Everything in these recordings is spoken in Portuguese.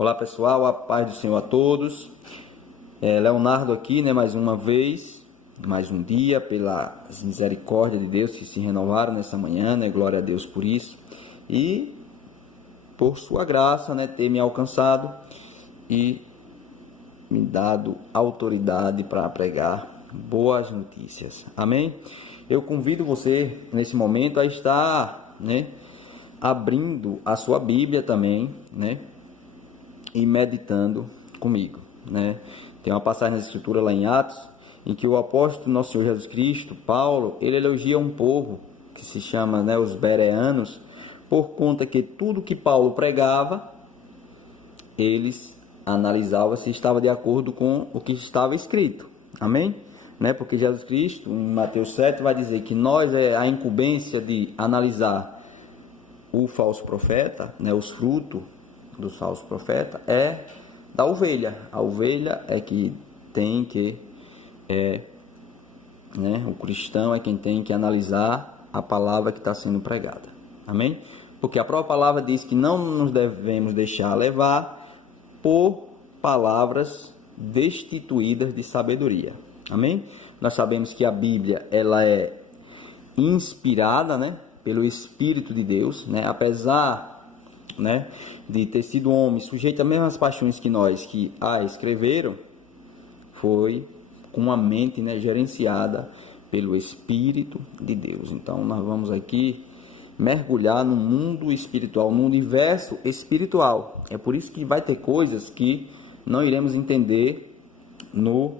Olá pessoal, a paz do Senhor a todos. Leonardo aqui, mais uma vez, mais um dia, pelas misericórdias de Deus que se renovaram nessa manhã, glória a Deus por isso. E por sua graça, ter me alcançado e me dado autoridade para pregar boas notícias. Amém? Eu convido você nesse momento a estar, abrindo a sua Bíblia também, e meditando comigo, Tem uma passagem na Escritura lá em Atos, em que o apóstolo do nosso Senhor Jesus Cristo, Paulo, ele elogia um povo que se chama, os bereanos, por conta que tudo que Paulo pregava, eles analisavam se estava de acordo com o que estava escrito. Amém? Porque Jesus Cristo, em Mateus 7, vai dizer que nós, a incumbência de analisar o falso profeta, os frutos dos falsos profetas, é da ovelha. A ovelha é que tem que, o cristão é quem tem que analisar a palavra que está sendo pregada. Amém? Porque a própria palavra diz que não nos devemos deixar levar por palavras destituídas de sabedoria. Amém? Nós sabemos que a Bíblia, ela é inspirada, pelo Espírito de Deus, apesar, de ter sido homem sujeito às mesmas paixões que nós que a escreveram, foi com uma mente, gerenciada pelo Espírito de Deus. Então nós vamos aqui mergulhar no mundo espiritual, no universo espiritual. É por isso que vai ter coisas que não iremos entender no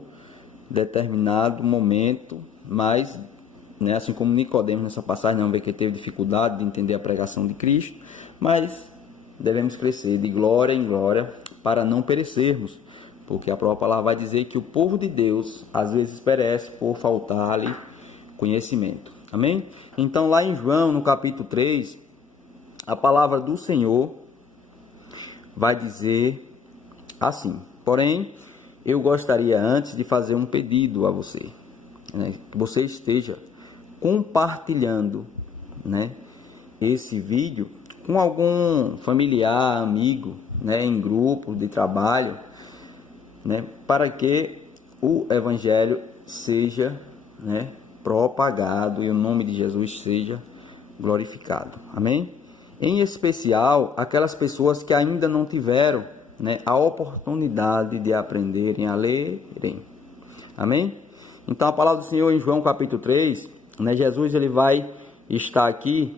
determinado momento, mas, assim como Nicodemos nessa passagem, não vê que teve dificuldade de entender a pregação de Cristo, mas devemos crescer de glória em glória para não perecermos, porque a própria palavra vai dizer que o povo de Deus às vezes perece por faltar-lhe conhecimento. Amém? Então lá em João, no capítulo 3, a palavra do Senhor vai dizer assim: porém, eu gostaria antes de fazer um pedido a você, que você esteja compartilhando, esse vídeo com algum familiar, amigo, em grupo de trabalho, para que o evangelho seja, propagado e o nome de Jesus seja glorificado. Amém? Em especial, aquelas pessoas que ainda não tiveram, a oportunidade de aprenderem a lerem. Amém? Então, a palavra do Senhor em João capítulo 3, Jesus ele vai estar aqui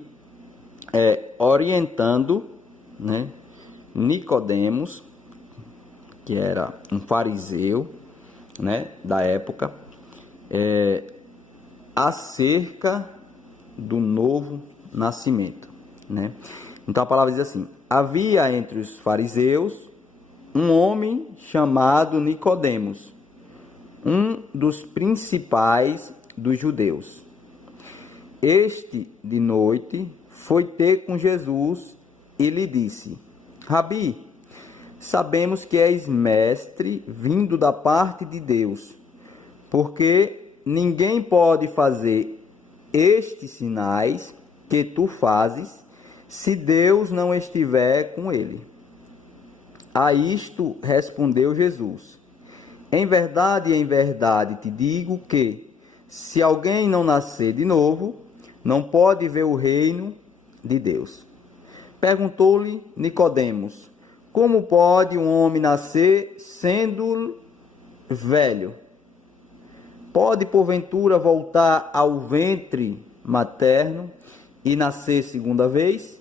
orientando, Nicodemos, que era um fariseu, da época, acerca do novo nascimento, Então a palavra diz assim: havia entre os fariseus um homem chamado Nicodemos, um dos principais dos judeus. Este, de noite, foi ter com Jesus e lhe disse: Rabi, sabemos que és mestre vindo da parte de Deus, porque ninguém pode fazer estes sinais que tu fazes se Deus não estiver com ele. A isto respondeu Jesus: em verdade te digo que, se alguém não nascer de novo, não pode ver o reino de Deus. Perguntou-lhe Nicodemos: como pode um homem nascer sendo velho? Pode porventura voltar ao ventre materno e nascer segunda vez?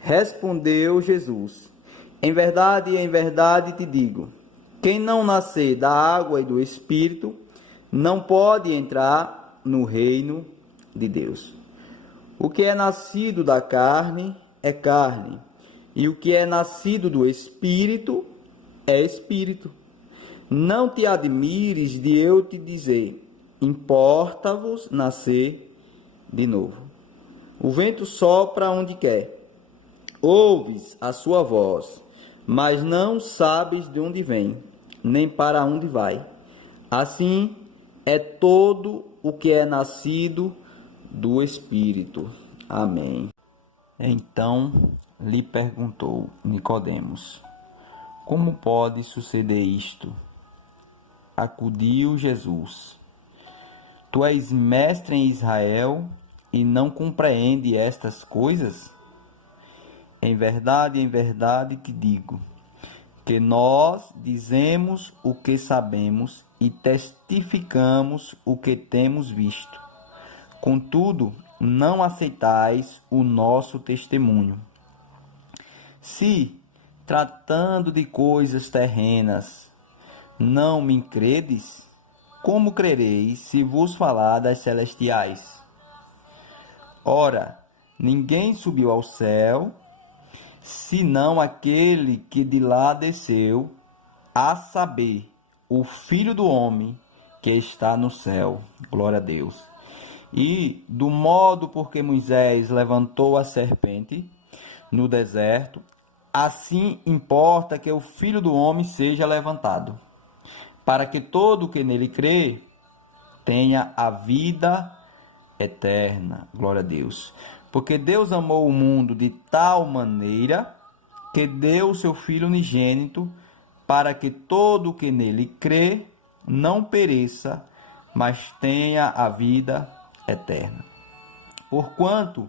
Respondeu Jesus: em verdade te digo, quem não nascer da água e do Espírito não pode entrar no reino de Deus. O que é nascido da carne é carne, e o que é nascido do Espírito é Espírito. Não te admires de eu te dizer: importa-vos nascer de novo. O vento sopra onde quer, ouves a sua voz, mas não sabes de onde vem, nem para onde vai. Assim é todo o que é nascido do Espírito. Amém. Então lhe perguntou Nicodemos: como pode suceder isto? Acudiu Jesus. Tu és mestre em Israel e não compreende estas coisas? Em verdade te digo, que nós dizemos o que sabemos e testificamos o que temos visto. Contudo, não aceitais o nosso testemunho. Se, tratando de coisas terrenas, não me credes, como crereis se vos falar das celestiais? Ora, ninguém subiu ao céu, senão aquele que de lá desceu, a saber, o Filho do Homem que está no céu. Glória a Deus. E do modo por que Moisés levantou a serpente no deserto, assim importa que o Filho do Homem seja levantado, para que todo o que nele crê tenha a vida eterna. Glória a Deus. Porque Deus amou o mundo de tal maneira que deu o seu Filho unigênito, para que todo o que nele crê não pereça, mas tenha a vida eterna. Porquanto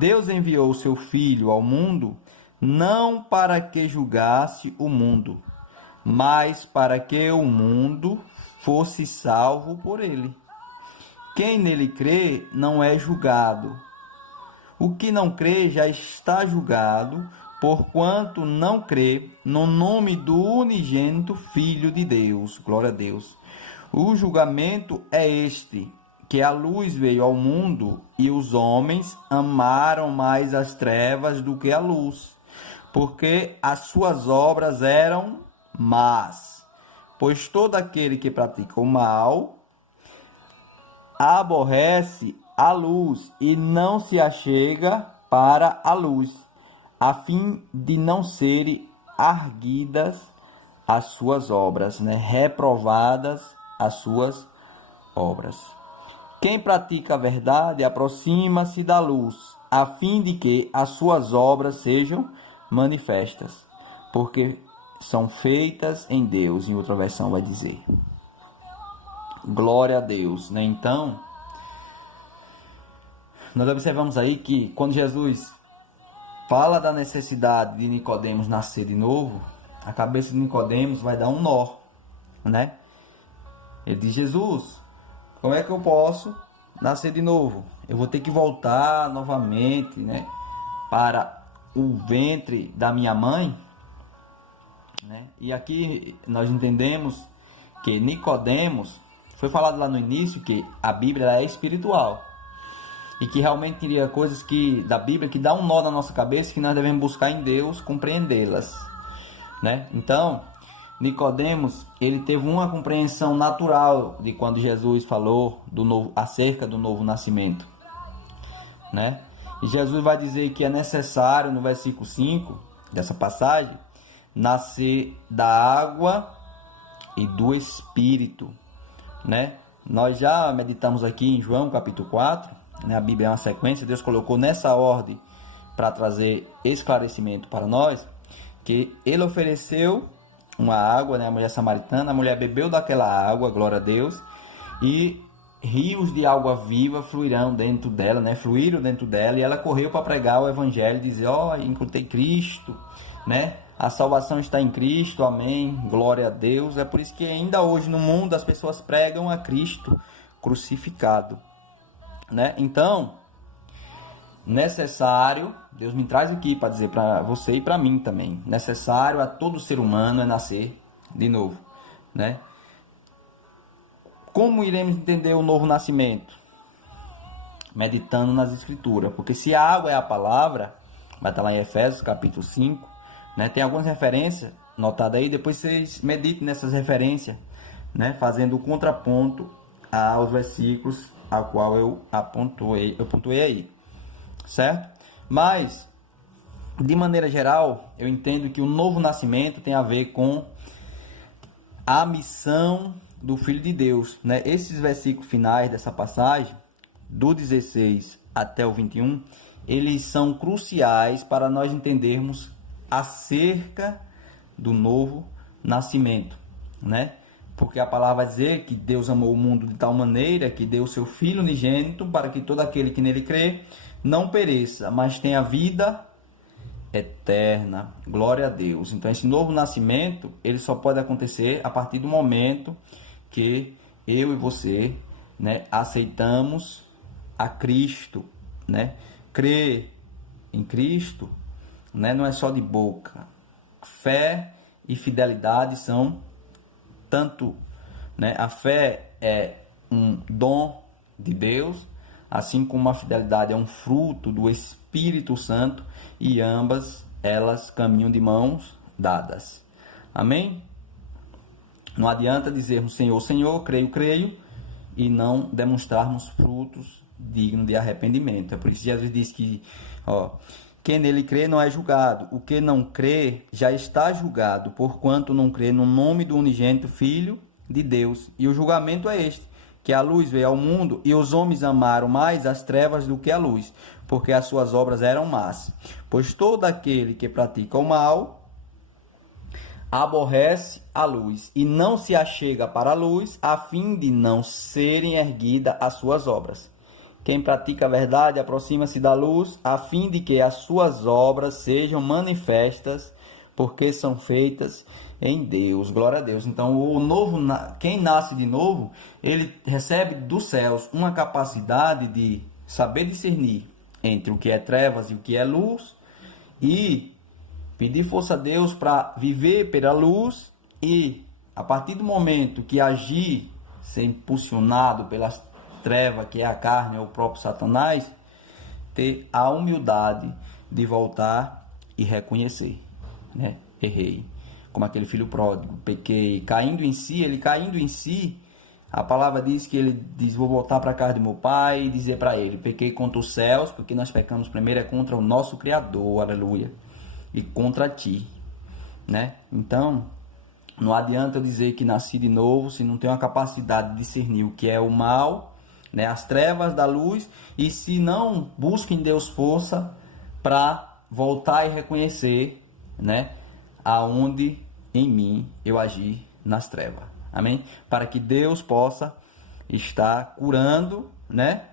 Deus enviou o seu Filho ao mundo, não para que julgasse o mundo, mas para que o mundo fosse salvo por ele. Quem nele crê não é julgado. O que não crê já está julgado, porquanto não crê no nome do unigênito Filho de Deus. Glória a Deus. O julgamento é este, que a luz veio ao mundo e os homens amaram mais as trevas do que a luz, porque as suas obras eram más. Pois todo aquele que pratica o mal aborrece a luz e não se achega para a luz, a fim de não serem arguidas as suas obras, reprovadas as suas obras. Quem pratica a verdade aproxima-se da luz, a fim de que as suas obras sejam manifestas, porque são feitas em Deus. Em outra versão vai dizer. Glória a Deus, Então, nós observamos aí que quando Jesus fala da necessidade de Nicodemos nascer de novo, a cabeça de Nicodemos vai dar um nó, Ele diz: Jesus, como é que eu posso nascer de novo? Eu vou ter que voltar novamente, para o ventre da minha mãe, E aqui nós entendemos que Nicodemos, foi falado lá no início que a Bíblia é espiritual e que realmente teria coisas da Bíblia que dá um nó na nossa cabeça, que nós devemos buscar em Deus compreendê-las, Então, Nicodemos, ele teve uma compreensão natural de quando Jesus falou acerca do novo nascimento, E Jesus vai dizer que é necessário, no versículo 5 dessa passagem, nascer da água e do Espírito, Nós já meditamos aqui em João capítulo 4, A Bíblia é uma sequência, Deus colocou nessa ordem para trazer esclarecimento para nós, que Ele ofereceu uma água, a mulher samaritana, a mulher bebeu daquela água, glória a Deus, e rios de água viva fluíram dentro dela, fluíram dentro dela, e ela correu para pregar o evangelho, dizer: encontrei Cristo, A salvação está em Cristo, amém, glória a Deus. É por isso que ainda hoje no mundo as pessoas pregam a Cristo crucificado, Então, necessário, Deus me traz aqui para dizer para você e para mim também, necessário a todo ser humano é nascer de novo, Como iremos entender o novo nascimento? Meditando nas Escrituras, porque se a água é a palavra, vai estar lá em Efésios capítulo 5, Tem algumas referências notadas aí, depois vocês meditem nessas referências, Fazendo o contraponto aos versículos a qual eu pontuei aí, certo? Mas, de maneira geral, eu entendo que o novo nascimento tem a ver com a missão do Filho de Deus, Esses versículos finais dessa passagem, do 16 até o 21, eles são cruciais para nós entendermos acerca do novo nascimento, né? Porque a palavra vai dizer que Deus amou o mundo de tal maneira que deu o seu Filho unigênito para que todo aquele que nele crê não pereça, mas tenha vida eterna. Glória a Deus. Então esse novo nascimento, ele só pode acontecer a partir do momento que eu e você, né, aceitamos a Cristo, né? Crer em Cristo, né, não é só de boca. Fé e fidelidade são tanto, né, a fé é um dom de Deus, assim como a fidelidade é um fruto do Espírito Santo, e ambas elas caminham de mãos dadas. Amém? Não adianta dizermos Senhor, Senhor, creio, creio, e não demonstrarmos frutos dignos de arrependimento. É por isso que Jesus diz que, quem nele crê não é julgado. O que não crê já está julgado, porquanto não crê no nome do unigênito Filho de Deus. E o julgamento é este, que a luz veio ao mundo, e os homens amaram mais as trevas do que a luz, porque as suas obras eram más. Pois todo aquele que pratica o mal aborrece a luz, e não se achega para a luz, a fim de não serem erguidas as suas obras. Quem pratica a verdade aproxima-se da luz, a fim de que as suas obras sejam manifestas, porque são feitas em Deus. Glória a Deus. Então, quem nasce de novo, ele recebe dos céus uma capacidade de saber discernir entre o que é trevas e o que é luz, e pedir força a Deus para viver pela luz, e a partir do momento que agir, ser impulsionado pelas treva, que é a carne, é o próprio Satanás, ter a humildade de voltar e reconhecer, né? Errei, como aquele filho pródigo, pequei, caindo em si, a palavra diz que ele diz, vou voltar para a casa de meu pai e dizer para ele, pequei contra os céus, porque nós pecamos primeiro contra o nosso Criador, aleluia, e contra ti, né? Então, não adianta eu dizer que nasci de novo se não tenho a capacidade de discernir o que é o mal, né, as trevas da luz, e se não busco em Deus força para voltar e reconhecer, né, aonde em mim eu agi nas trevas. Amém? Para que Deus possa estar curando, né,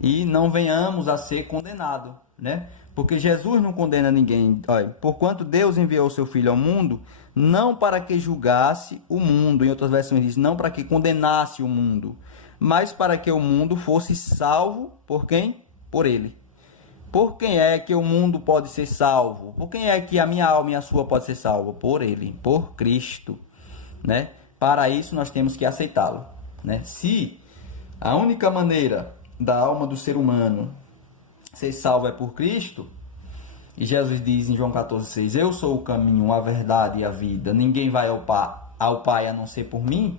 e não venhamos a ser condenados, né? Porque Jesus não condena ninguém. Olha, porquanto Deus enviou o seu Filho ao mundo, não para que julgasse o mundo, em outras versões diz, não para que condenasse o mundo, mas para que o mundo fosse salvo por quem? Por ele. Por quem é que o mundo pode ser salvo? Por quem é que a minha alma e a sua pode ser salva? Por ele, por Cristo, né? Para isso nós temos que aceitá-lo, né? Se a única maneira da alma do ser humano ser salvo é por Cristo, e Jesus diz em João 14,6, eu sou o caminho, a verdade e a vida, ninguém vai ao Pai a não ser por mim,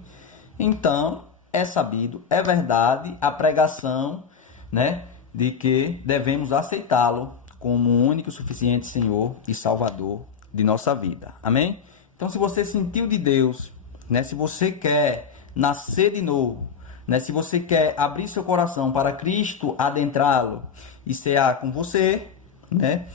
então é sabido, é verdade a pregação, né, de que devemos aceitá-lo como o único e suficiente Senhor e Salvador de nossa vida. Amém? Então, se você sentiu de Deus, né, se você quer nascer de novo, né, se você quer abrir seu coração para Cristo adentrá-lo e cear com você, né,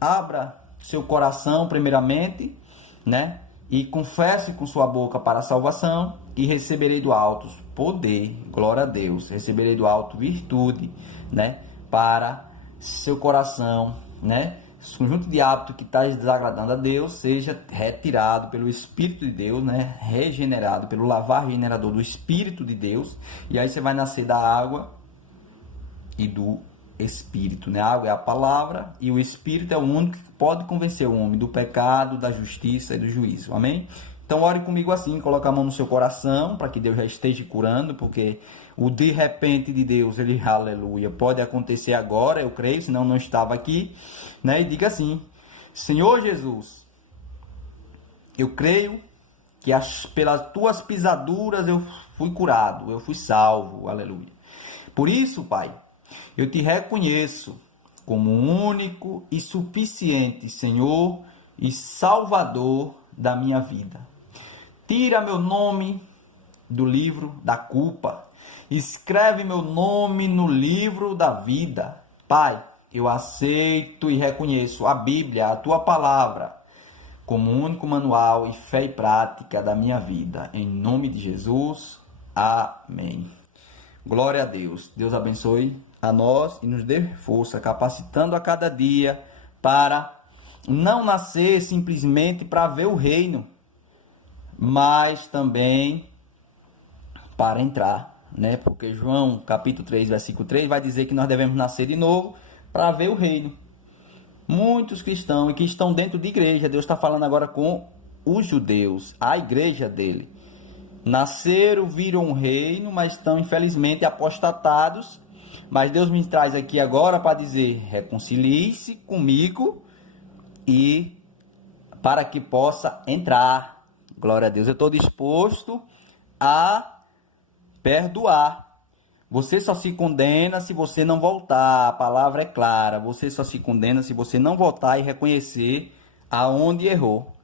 abra seu coração primeiramente, né, e confesse com sua boca para a salvação, e receberei do alto poder, glória a Deus, receberei do alto virtude, né, para seu coração, né, esse conjunto de hábito que está desagradando a Deus seja retirado pelo Espírito de Deus, né, regenerado pelo lavar regenerador do Espírito de Deus, e aí você vai nascer da água e do Espírito, né? A água é a palavra e o Espírito é o único que pode convencer o homem do pecado, da justiça e do juízo. Amém? Então ore comigo assim, coloque a mão no seu coração para que Deus já esteja curando, porque o de repente de Deus, ele, aleluia, pode acontecer agora, eu creio, senão não estava aqui, né? E diga assim, Senhor Jesus, eu creio que pelas tuas pisaduras eu fui curado, eu fui salvo, aleluia. Por isso, Pai, eu te reconheço como único e suficiente Senhor e Salvador da minha vida. Tira meu nome do livro da culpa. Escreve meu nome no livro da vida. Pai, eu aceito e reconheço a Bíblia, a tua palavra, como único manual e fé e prática da minha vida. Em nome de Jesus, amém. Glória a Deus. Deus abençoe a nós e nos dê força, capacitando a cada dia para não nascer simplesmente para ver o reino, mas também para entrar, né? Porque João, capítulo 3, versículo 3, vai dizer que nós devemos nascer de novo para ver o reino. Muitos cristãos que estão dentro de igreja, Deus está falando agora com os judeus, a igreja dele. Nasceram, viram um reino, mas estão infelizmente apostatados. Mas Deus me traz aqui agora para dizer: reconcilie-se comigo e para que possa entrar. Glória a Deus. Eu estou disposto a perdoar. Você só se condena se você não voltar. A palavra é clara. Você só se condena se você não voltar e reconhecer aonde errou.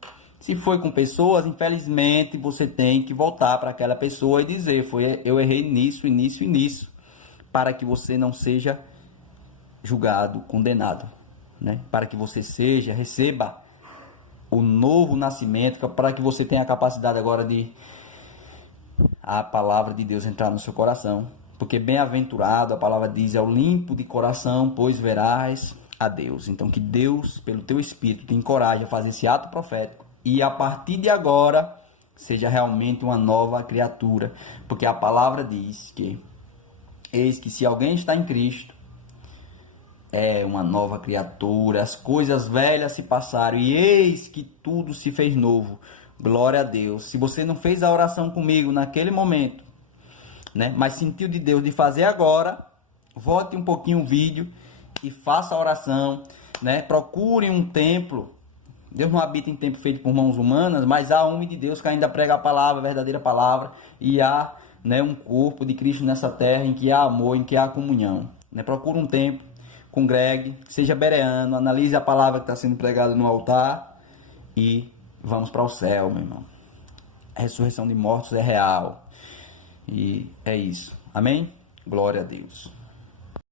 Se foi com pessoas, infelizmente, você tem que voltar para aquela pessoa e dizer: eu errei nisso, e nisso e nisso, para que você não seja julgado, condenado, né? Para que você receba o novo nascimento, para que você tenha a capacidade agora de a palavra de Deus entrar no seu coração. Porque bem-aventurado, a palavra diz, é o limpo de coração, pois verás a Deus. Então que Deus, pelo teu Espírito, te encoraje a fazer esse ato profético. E a partir de agora, seja realmente uma nova criatura. Porque a palavra diz que, eis que se alguém está em Cristo, é uma nova criatura. As coisas velhas se passaram e eis que tudo se fez novo. Glória a Deus. Se você não fez a oração comigo naquele momento, né, mas sentiu de Deus de fazer agora, volte um pouquinho o vídeo e faça a oração, né? Procure um templo. Deus não habita em templo feito por mãos humanas, mas há um homem de Deus que ainda prega a palavra, a verdadeira palavra, e há, né, um corpo de Cristo nessa terra em que há amor, em que há comunhão, né? Procure um templo, congregue, seja bereano, analise a palavra que está sendo pregada no altar e vamos para o céu, meu irmão. A ressurreição de mortos é real. E é isso. Amém? Glória a Deus.